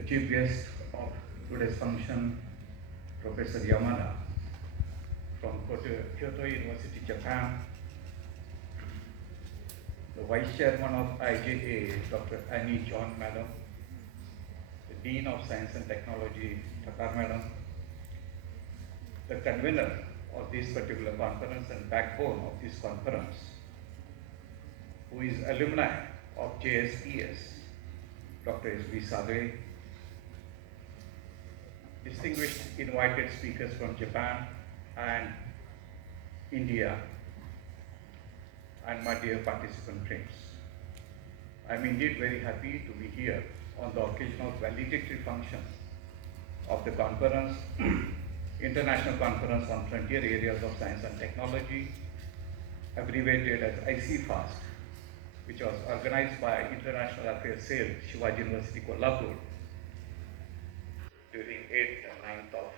the chief guest of today's function, Professor Yamada from Kyoto University, Japan, the Vice Chairman of IJA, Dr. Annie John Madam, the Dean of Science and Technology, Thakar Madam, the convener of this particular conference and backbone of this conference, who is alumni of JSPS, Dr. S.B. Sadwe, distinguished invited speakers from Japan and India, and my dear participant friends. I'm indeed very happy to be here on the occasion of valedictory function of the conference, International Conference on Frontier Areas of Science and Technology, abbreviated as ICFAST, which was organized by International Affairs Cell, Shivaji University, Kolhapur, during 8th and 9th of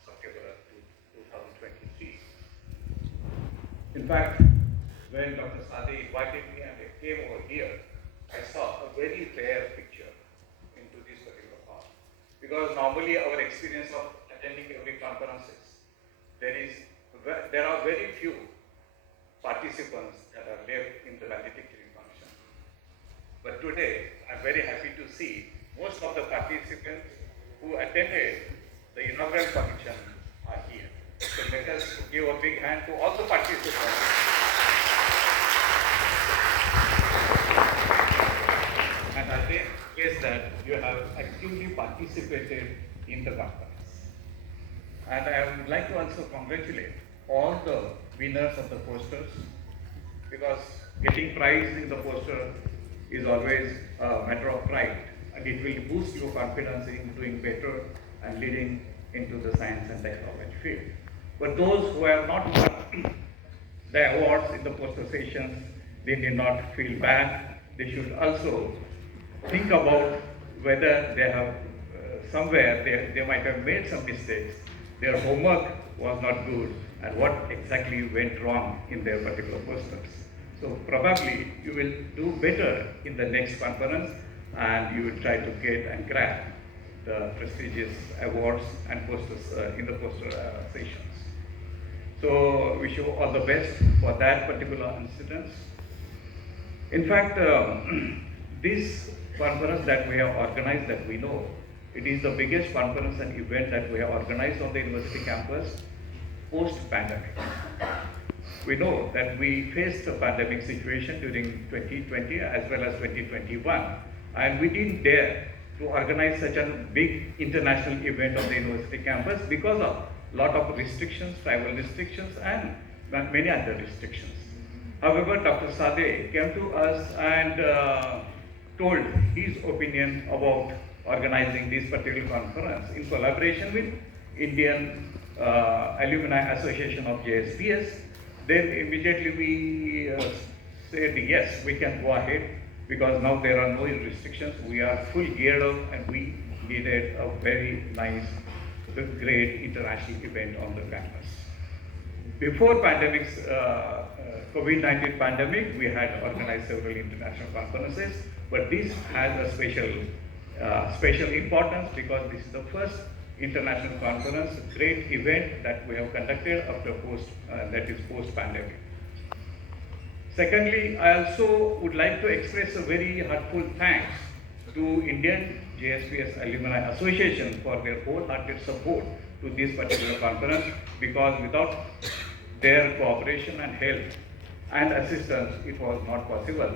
September 2023. In fact, when Dr. Sade invited me and I came over here, I saw a very rare picture into this particular hall. Because normally our experience of attending every conferences, there are very few participants that are left in the valedictory function. But today, I'm very happy to see most of the participants who attended the inaugural function are here. So let us give a big hand to all the participants. And I guess that you have actively participated in the conference. And I would like to also congratulate all the winners of the posters, because getting prize in the poster is always a matter of pride, and it will boost your confidence in doing better and leading into the science and technology field. But those who have not won the awards in the poster sessions, they need not feel bad. They should also think about whether they have somewhere they might have made some mistakes, their homework was not good, and what exactly went wrong in their particular posters. So probably you will do better in the next conference, and you will try to get and grab the prestigious awards and posters in the poster sessions. So wish you all the best for that particular incident. In fact, this conference that we have organized, that we know, it is the biggest conference and event that we have organized on the university campus post-pandemic. We know that we faced a pandemic situation during 2020 as well as 2021, and we didn't dare to organize such a big international event on the university campus because of a lot of restrictions, travel restrictions, and many other restrictions. However, Dr. Sade came to us and told his opinion about organizing this particular conference in collaboration with Indian Alumni Association of JSPS. Then immediately we said yes, we can go ahead, because now there are no restrictions. We are full geared up, and we needed a very nice, great international event on the campus. Before pandemic's COVID-19 pandemic, we had organized several international conferences, but this has a special importance because this is the first international conference, great event that we have conducted after post-pandemic. Secondly, I also would like to express a very heartfelt thanks to Indian JSPS Alumni Association for their wholehearted support to this particular conference, because without their cooperation and help and assistance, it was not possible.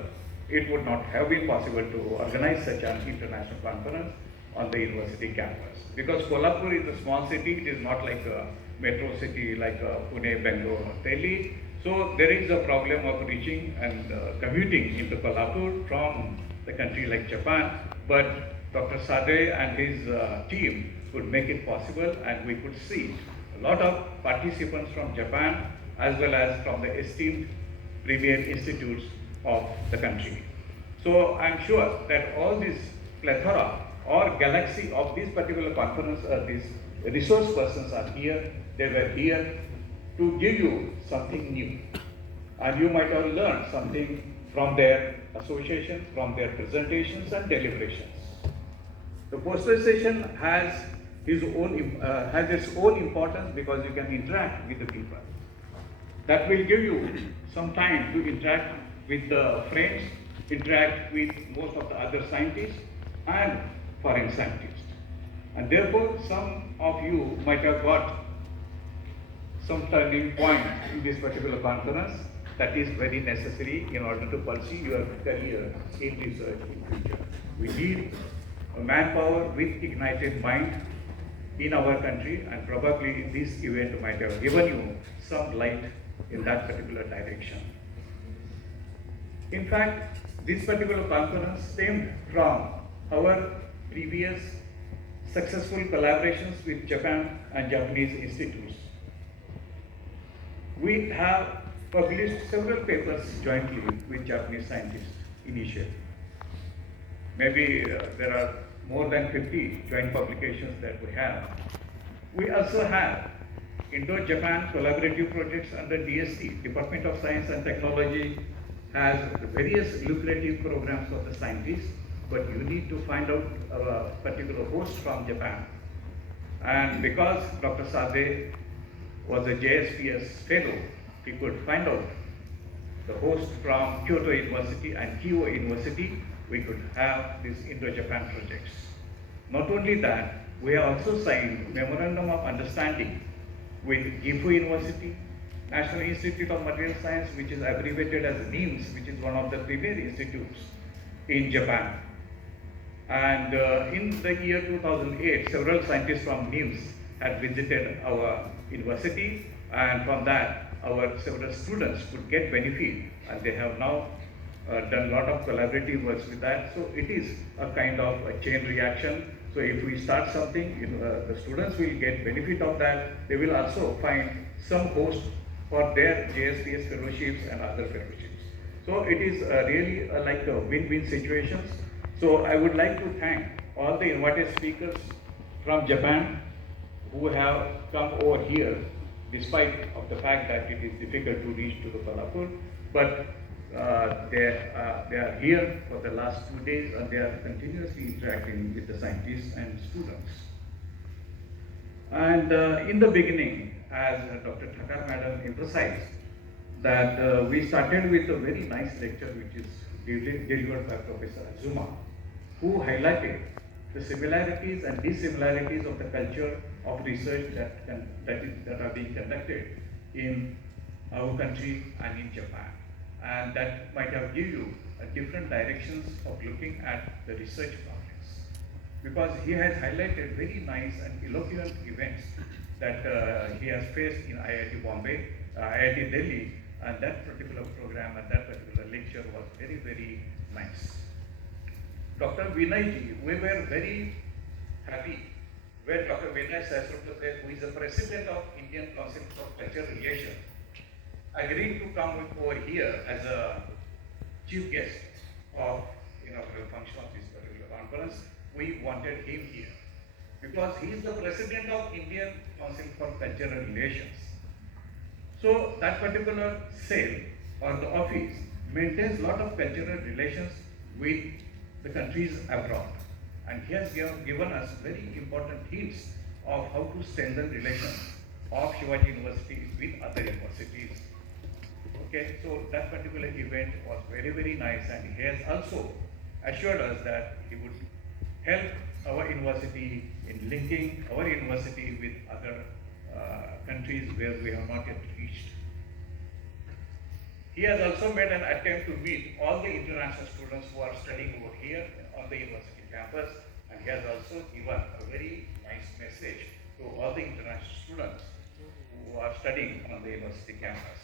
It would not have been possible to organize such an international conference on the university campus. Because Kolhapur is a small city, it is not like a metro city like Pune, Bangalore, or Delhi. So there is a problem of reaching and commuting into Kolhapur from the country like Japan. But Dr. Sade and his team could make it possible, and we could see a lot of participants from Japan as well as from the esteemed premier institutes of the country. So I'm sure that all this plethora or galaxy of this particular conference, these resource persons are here. They were here to give you something new, and you might have learned something from their association, from their presentations and deliberations. The poster session has its own importance because you can interact with the people. That will give you some time to interact with the friends, interact with most of the other scientists and foreign scientists. And therefore, some of you might have got some turning point in this particular conference that is very necessary in order to pursue your career in research in future. We need a manpower with ignited mind in our country, and probably this event might have given you some light in that particular direction. In fact, this particular conference stemmed from our previous successful collaborations with Japan and Japanese institutes. We have published several papers jointly with Japanese scientists initially. Maybe there are more than 50 joint publications that we have. We also have Indo-Japan collaborative projects under DSC, Department of Science and Technology, has various lucrative programs for the scientists, but you need to find out a particular host from Japan. And because Dr. Sade was a JSPS fellow, he could find out the host from Kyoto University and Kyoto University. We could have these Indo-Japan projects. Not only that, we have also signed Memorandum of Understanding with Gifu University, National Institute of Material Science, which is abbreviated as NIMS, which is one of the premier institutes in Japan. And in the year 2008, several scientists from NIMS had visited our university, and from that, our several students could get benefit, and they have now done a lot of collaborative works with that. So it is a kind of a chain reaction. So if we start something, the students will get benefit of that. They will also find some host for their JSPS fellowships and other fellowships. So it is really like a win-win situations. So I would like to thank all the invited speakers from Japan who have come over here, despite of the fact that it is difficult to reach to the Kolhapur, but they are here for the last 2 days, and they are continuously interacting with the scientists and students. And in the beginning, as Dr. Thakar Madam emphasized, that we started with a very nice lecture which is delivered by Professor Azuma, who highlighted the similarities and dissimilarities of the culture of research that are being conducted in our country and in Japan. And that might have given you different directions of looking at the research projects. Because he has highlighted very nice and eloquent events that he has faced in IIT Bombay, IIT Delhi, and that particular program and that particular lecture was very, very nice. Dr. Vinayji, we were very happy when Dr. Vinay Sahasrapurkar, who is the president of Indian Council for Cultural Relations, agreed to come over here as a chief guest of inaugural function of this particular conference. We wanted him here because he is the president of Indian Council for Cultural Relations. So that particular cell or the office maintains a lot of cultural relations with the countries abroad, and he has given us very important hints of how to strengthen relations of Shivaji University with other universities. Okay, so that particular event was very, very nice, and he has also assured us that he would help our university in linking our university with other countries where we have not yet reached. He has also made an attempt to meet all the international students who are studying over here on the university campus, and he has also given a very nice message to all the international students who are studying on the university campus.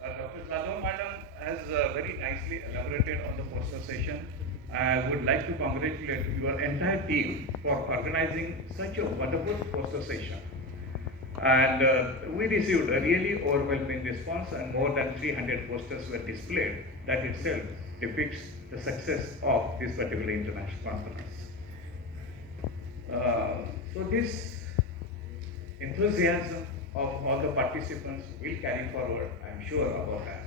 Dr. Sadhu Madam has very nicely elaborated on the poster session. I would like to congratulate your entire team for organizing such a wonderful poster session. And we received a really overwhelming response, and more than 300 posters were displayed. That itself depicts the success of this particular international conference. So this enthusiasm of all the participants will carry forward, I'm sure about that.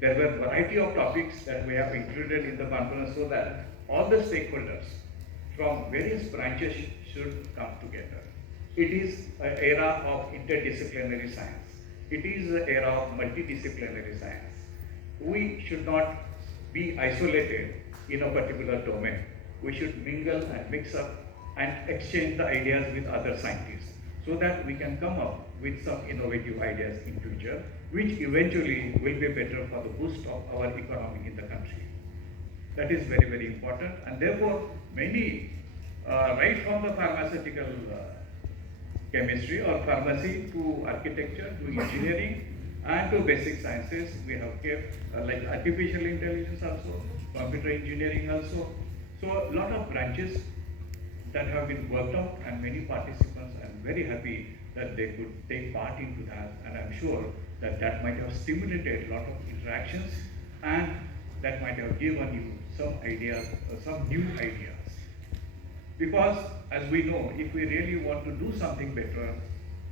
There were a variety of topics that we have included in the conference so that all the stakeholders from various branches should come together. It is an era of interdisciplinary science. It is an era of multidisciplinary science. We should not be isolated in a particular domain. We should mingle and mix up and exchange the ideas with other scientists so that we can come up with some innovative ideas in future, which eventually will be better for the boost of our economy in the country. That is very, very important, and therefore many, right from the pharmaceutical chemistry or pharmacy to architecture to engineering and to basic sciences, we have kept like artificial intelligence also, computer engineering also. So a lot of branches that have been worked out, and many participants. I'm very happy that they could take part into that, and I'm sure that that might have stimulated a lot of interactions, and that might have given you some ideas, some new ideas. Because as we know, if we really want to do something better,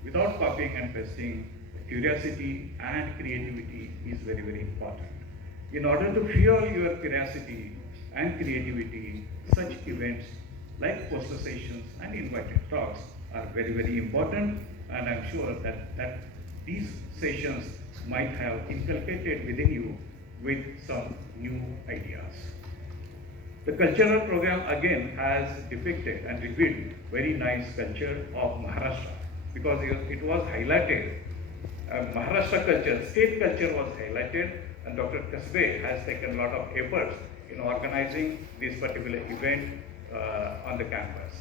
without copying and pasting, curiosity and creativity is very, very important. In order to fuel your curiosity and creativity, such events like poster sessions and invited talks are very, very important, and I'm sure that these sessions might have inculcated within you with some new ideas. The cultural program again has depicted and revealed very nice culture of Maharashtra, because it was highlighted. Maharashtra culture, state culture was highlighted, and Dr. Kasbe has taken a lot of efforts in organizing this particular event on the campus.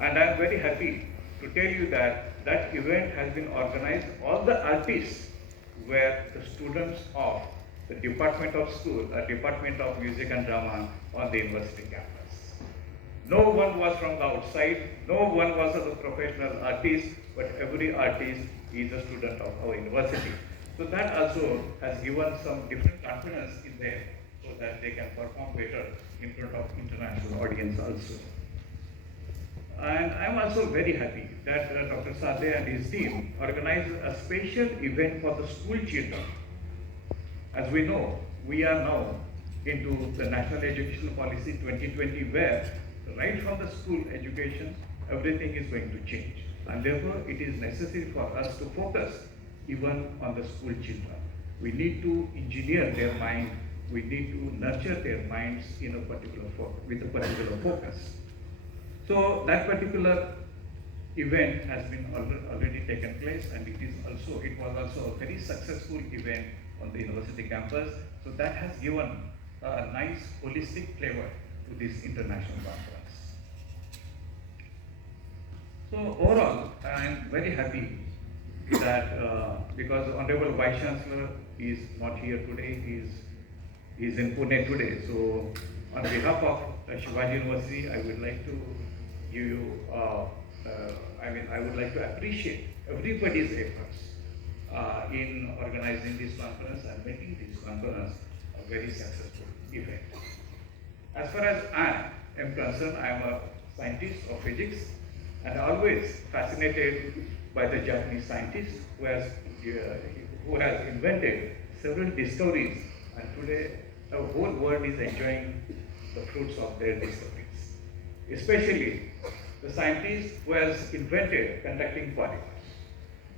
And I'm very happy to tell you that that event has been organized. All the artists were the students of the Department of Department of Music and Drama on the university campus. No one was from the outside, no one was a professional artist, but every artist is a student of our university. So that also has given some different confidence in them so that they can perform better in front of international audience also. And I'm also very happy that Dr. Sadeh and his team organized a special event for the school children. As we know, we are now into the National Education Policy 2020, where right from the school education, everything is going to change. And therefore, it is necessary for us to focus even on the school children. We need to engineer their mind. We need to nurture their minds in a with a particular focus. So that particular event has been already taken place, and it was also a very successful event on the university campus. So that has given a nice holistic flavor to this international conference. So overall, I am very happy that because the Honorable Vice Chancellor is not here today, he is in Pune today. So on behalf of Shivaji University, I would like to give you, I would like to appreciate everybody's efforts in organizing this conference and making this conference a very successful event. As far as I am concerned, I am a scientist of physics and always fascinated by the Japanese scientist who has invented several discoveries, and today the whole world is enjoying the fruits of their discoveries. Especially the scientist who has invented conducting polymers.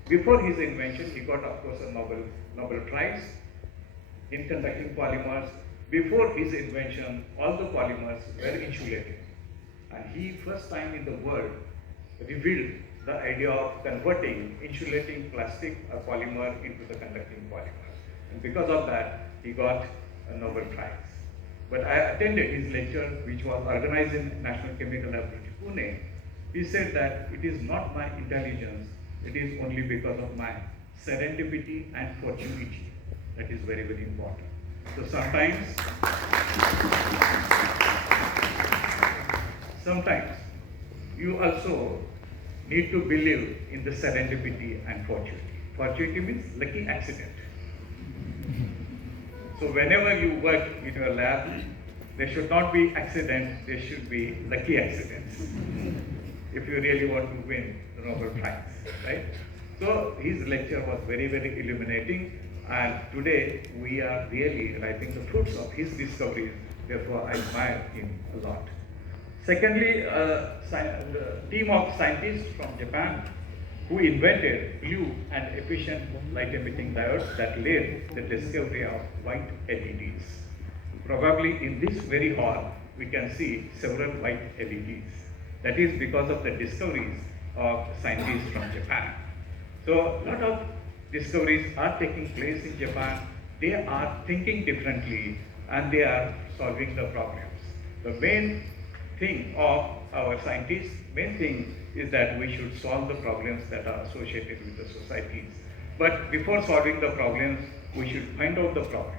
Before his invention, he got, of course, a Nobel Prize in conducting polymers. Before his invention, all the polymers were insulated. And he, first time in the world, revealed the idea of converting insulating plastic or polymer into the conducting polymer. And because of that, he got a Nobel Prize. But I attended his lecture, which was organized in National Chemical Laboratory, Pune. He said that it is not my intelligence, it is only because of my serendipity and fortuity. That is very, very important. So sometimes you also need to believe in the serendipity and fortuity. Fortuity means lucky accident. So whenever you work in your lab, there should not be accidents, there should be lucky accidents. If you really want to win the Nobel Prize, right? So his lecture was very, very illuminating, and today we are really reaping the fruits of his discoveries. Therefore, I admire him a lot. Secondly, a team of scientists from Japan who invented blue and efficient light emitting diodes that led the discovery of white LEDs. Probably in this very hall, we can see several white LEDs. That is because of the discoveries of scientists from Japan. So, a lot of discoveries are taking place in Japan. They are thinking differently and they are solving the problems. The main thing of our scientists, main thing is that we should solve the problems that are associated with the societies. But before solving the problems, we should find out the problems.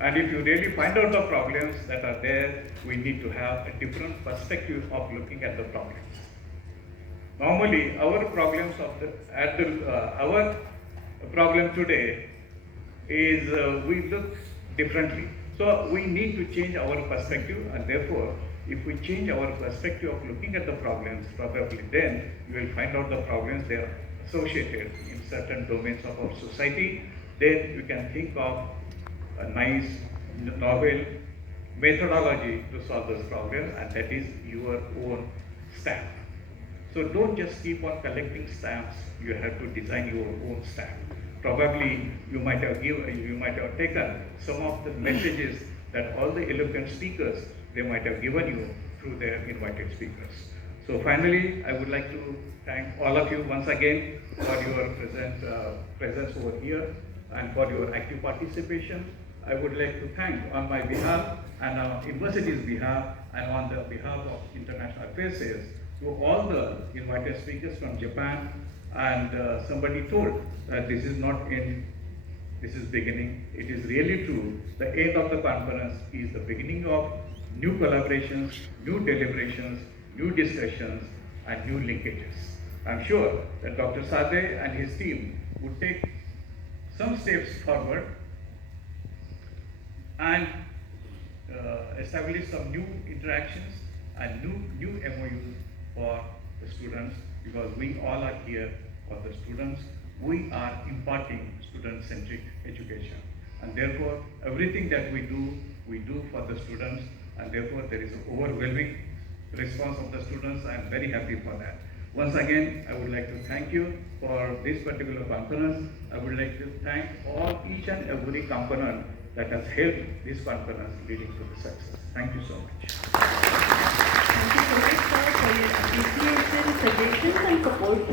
And if you really find out the problems that are there, we need to have a different perspective of looking at the problems. Normally, our problems our problem today is we look differently. So we need to change our perspective, and therefore, if we change our perspective of looking at the problems, probably then you will find out the problems they are associated in certain domains of our society. Then you can think of a nice, novel methodology to solve those problems, and that is your own stamp. So don't just keep on collecting stamps, you have to design your own stamp. Probably you might have taken some of the messages that all the eloquent speakers, they might have given you through their invited speakers. So finally, I would like to thank all of you once again for your presence over here and for your active participation. I would like to thank on my behalf and our university's behalf and on the behalf of International Affairs to all the invited speakers from Japan. And somebody told that this is not end, this is beginning. It is really true. The end of the conference is the beginning of new collaborations, new deliberations, new discussions, and new linkages. I'm sure that Dr. Sade and his team would take some steps forward and establish some new interactions and new MOUs for the students, because we all are here for the students. We are imparting student-centric education, and therefore everything that we do for the students, and therefore there is an overwhelming response of the students. I am very happy for that. Once again, I would like to thank you for this particular conference. I would like to thank each and every component that has helped this conference leading to the success. Thank you so much. Thank you so much, sir, for your appreciation, suggestions and support.